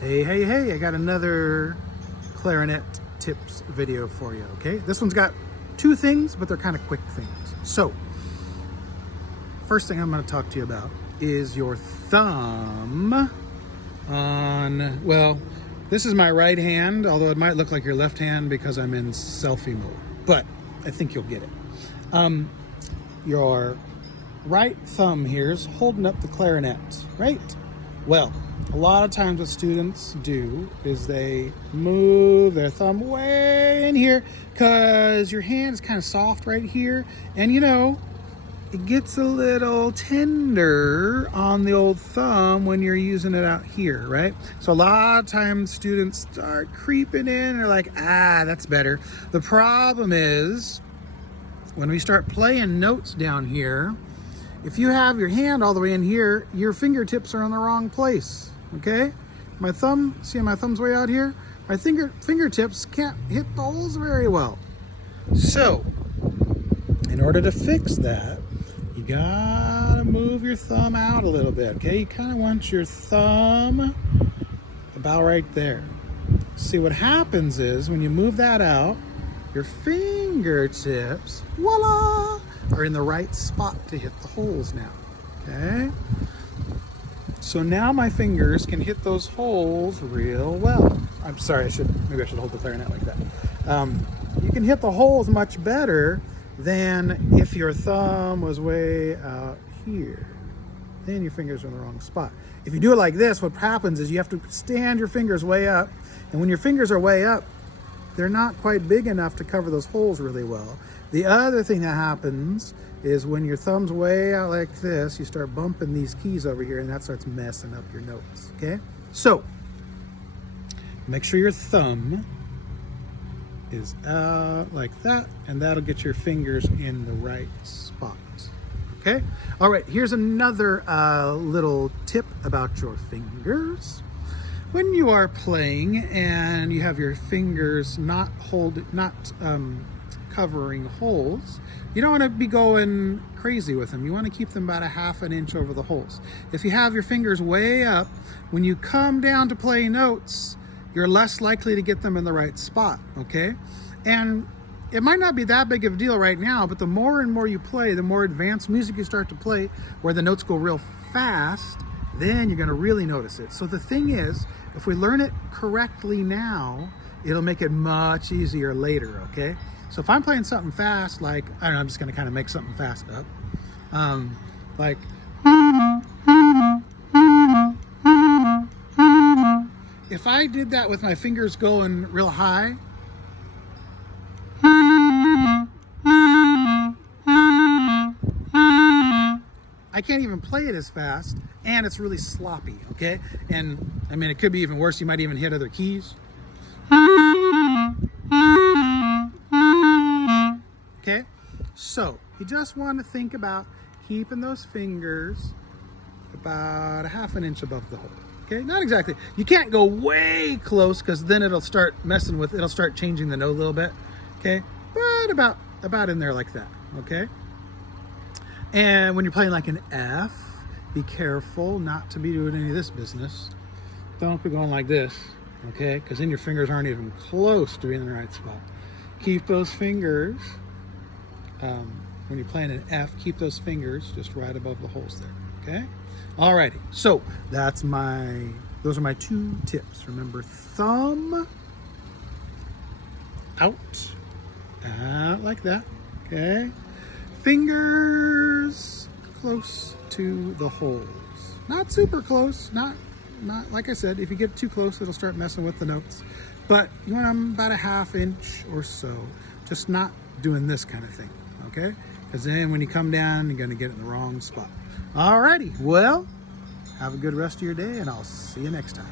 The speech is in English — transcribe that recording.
Hey, I got another clarinet tips video for you, okay? This one's got two things, but they're kind of quick things. So, first thing I'm going to talk to you about is your thumb on, well, this is my right hand, although it might look like your left hand because I'm in selfie mode, but I think you'll get it. Your right thumb here is holding up the clarinet, right? Well, a lot of times what students do is they move their thumb way in here because your hand is kind of soft right here, and you know, it gets a little tender on the old thumb when you're using it out here, right? So a lot of times students start creeping in and they're like, that's better. The problem is when we start playing notes down here, if you have your hand all the way in here, your fingertips are in the wrong place, okay? My thumb, see my thumb's way out here? My fingertips can't hit the holes very well. So, in order to fix that, you gotta move your thumb out a little bit, okay? You kind of want your thumb about right there. See, what happens is when you move that out, your fingertips, voila, are in the right spot to hit the holes now, okay? So now my fingers can hit those holes real well. I'm sorry, maybe I should hold the clarinet like that. You can hit the holes much better than if your thumb was way out here. Then your fingers are in the wrong spot. If you do it like this, what happens is you have to stand your fingers way up, and when your fingers are way up, they're not quite big enough to cover those holes really well. The other thing that happens is when your thumb's way out like this, you start bumping these keys over here and that starts messing up your notes, okay? So, make sure your thumb is out like that, and that'll get your fingers in the right spot, okay? All right, here's another little tip about your fingers. When you are playing and you have your fingers not covering holes, you don't want to be going crazy with them. You want to keep them about a ½ an inch over the holes. If you have your fingers way up, when you come down to play notes, you're less likely to get them in the right spot, okay? And it might not be that big of a deal right now, but the more and more you play, the more advanced music you start to play, where the notes go real fast, then you're going to really notice it. So the thing is, if we learn it correctly now, it'll make it much easier later, okay? So if I'm playing something fast, like, I don't know, I'm just going to kind of make something fast up. Like, if I did that with my fingers going real high, I can't even play it as fast, and it's really sloppy, okay? And I mean, it could be even worse. You might even hit other keys. Okay, so you just want to think about keeping those fingers about a ½ an inch above the hole. Okay, not exactly. You can't go way close because then it'll start it'll start changing the note a little bit. Okay, but about in there like that. Okay. And when you're playing like an F, be careful not to be doing any of this business. Don't be going like this, okay? Because then your fingers aren't even close to being in the right spot. Keep those fingers, when you're playing an F, keep those fingers just right above the holes there, okay? Alrighty, so those are my two tips. Remember, thumb out like that, okay? Fingers close to the holes. Not super close, not like I said, if you get too close, it'll start messing with the notes. But you want them about a ½ inch or so, just not doing this kind of thing, okay? Because then when you come down, you're gonna get it in the wrong spot. Alrighty, well, have a good rest of your day, and I'll see you next time.